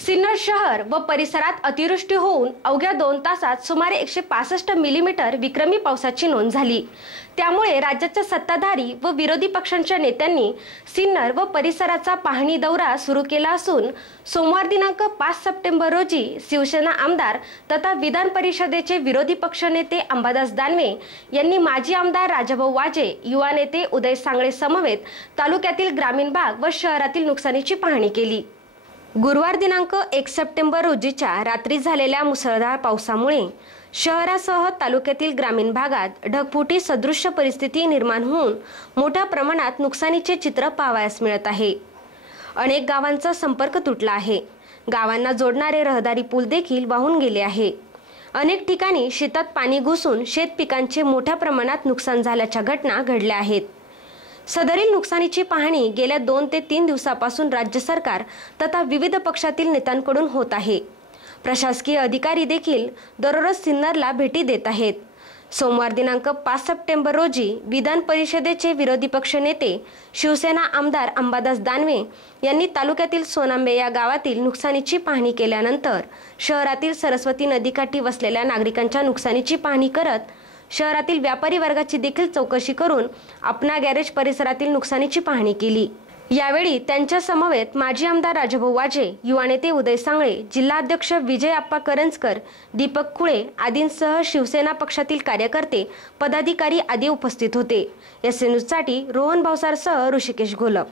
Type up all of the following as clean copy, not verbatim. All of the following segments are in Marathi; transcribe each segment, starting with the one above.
सिन्नर शहर व परिसरात अतिवृष्टी होऊन अवघ्या 2 तासात सुमारे 165 मिलीमीटर विक्रमी पावसाची नोंद झाली। त्यामुळे राज्याच्या सत्ताधारी व विरोधी पक्षांच्या नेत्यांनी सिन्नर व परिसराचा पाहणी दौरा सुरू केला असून सोमवार दिनांक 5 सप्टेंबर रोजी शिवसेना आमदार तथा विधान परिषदेचे विरोधी पक्षनेते अंबादास दानवे यांनी माजी आमदार राजाभाऊ वाजे, युवा नेते उदय सांगळे समवेत तालुक्यातील ग्रामीण भाग व शहरातील नुकसानीची पाहणी केली। गुरुवार दिनांक 1 सप्टेंबर रोजीच्या रात्री झालेल्या मुसळधार पावसामुळे शहरासह तालुक्यातील ग्रामीण भागात ढगफुटी सदृश्य परिस्थिती निर्माण होऊन मोठ्या प्रमाणात नुकसानीचे चित्र पाहावयास मिळत आहे। अनेक गावांचा संपर्क तुटला आहे। गावांना जोडणारे रहदारी पूल देखील वाहून गेले आहे। अनेक ठिकाणी शेतात पाणी घुसून शेत पिकांचे मोठ्या प्रमाणात नुकसान झाल्याच्या घटना घडल्या आहेत। सदरील नुकसानीची पाहणी गेल्या 2 ते 3 दिवसापासून राज्य सरकार तथा विविध पक्षातील नेत्यांकडून होत आहे। प्रशासकीय अधिकारी देखील दररोज सिन्नरला भेटी देत आहेत। सोमवार दिनांक 5 सप्टेंबर रोजी विधान परिषदेचे विरोधी पक्ष नेते शिवसेना आमदार अंबादास दानवे यांनी तालुक्यातील सोनांबे या गावातील नुकसानीची पाहणी केल्यानंतर शहरातील सरस्वती नदीकाठी वसलेल्या नागरिकांच्या नुकसानीची पाहणी करत शहरातील व्यापारी वर्गाची देखील चौकशी करून अपना गॅरेज परिसरातील नुकसानीची पाहणी केली। यावेळी त्यांच्या समवेत माजी आमदार राजाभाऊ वाजे, युवा नेते उदय सांगळे, जिल्हाध्यक्ष विजय आप्पा करंजकर, दीपक खुळे आदींसह शिवसेना पक्षातील कार्यकर्ते, पदाधिकारी आदी उपस्थित होते। एस न्यूज साठी रोहन भावसारसह ऋषिकेश घोलप।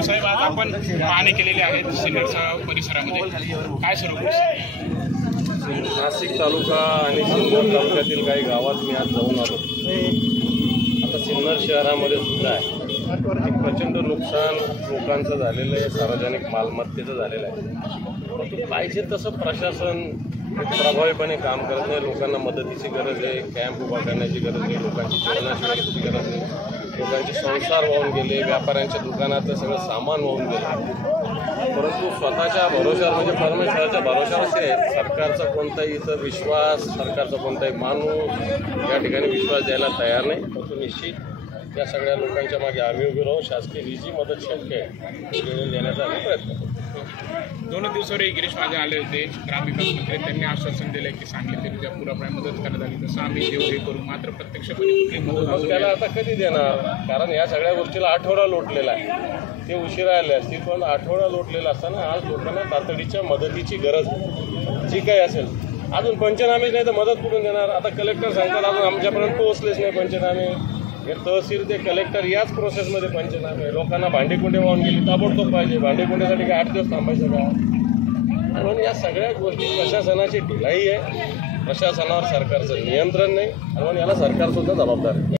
साहेब, आज आपण पाहणी केलेली आहे सिन्नरच्या परिसरामध्ये, काय स्वरूप? नाशिक तालुका आणि सिन्नर तालुक्यातील काही गावात मी आज जाऊन आलो। आता सिन्नर शहरामध्ये सुद्धा आहे प्रचंड नुकसान लोकांचं झालेलं आहे, सार्वजनिक मालमत्तेचं झालेलं आहे। पाहिजे तसं प्रशासन प्रभावीपणे काम करत नाही। लोकांना मदतीची गरज आहे, कॅम्प उभा करण्याची गरज आहे, लोकांची जेवणाची गरज आहे, लोकांचे संसार वाहून गेले, व्यापाऱ्यांच्या दुकानातलं सगळं सामान वाहून गेलं। परंतु स्वतःच्या भरोशावर म्हणजे परमेश्वराच्या भरोशावर असे सरकारचा कोणताही इथं विश्वास, सरकारचा कोणताही माणूस या ठिकाणी विश्वास द्यायला तयार नाही। परंतु निश्चित त्या सगळ्या लोकांच्या मागे आम्ही उभे राहून शासकीय ही जी मदत शक्य आहे ती देण्याचा आम्ही प्रयत्न करतो. 2 दिवसावरही गिरीश महाजन आले होते ग्रामविकास मंत्री, त्यांनी आश्वासन दिलं की सांगितले उद्या पूर्णपणे मदत करण्यात आली, तसं आम्ही देऊ हे करू, मात्र प्रत्यक्षपणे कुठली मदत मग त्याला आता कधी देणार? कारण या सगळ्या गोष्टीला आठवडा लोटलेला आहे. ते उशिरा आले असतील, पण आठवडा लोटलेला असताना आज लोकांना तातडीच्या मदतीची गरज जी काही असेल. अजून पंचनामेच नाही तर मदत कुठून देणार? आता कलेक्टर सांगतात अजून आमच्यापर्यंत पोहोचलेच नाही पंचनामे. हे तहसील ते कलेक्टर याच प्रोसेसमध्ये पंचनामे. लोकांना भांडेकुंडे वाहून गेली, ताबडतोब पाहिजे. भांडेकुंडेसाठी काय 8 दिवस थांबायचं का? म्हणून या सगळ्या गोष्टी प्रशासनाची ढिलाई आहे. प्रशासनावर सरकारचं नियंत्रण नाही, आणि म्हणून याला सरकारसुद्धा जबाबदार आहे.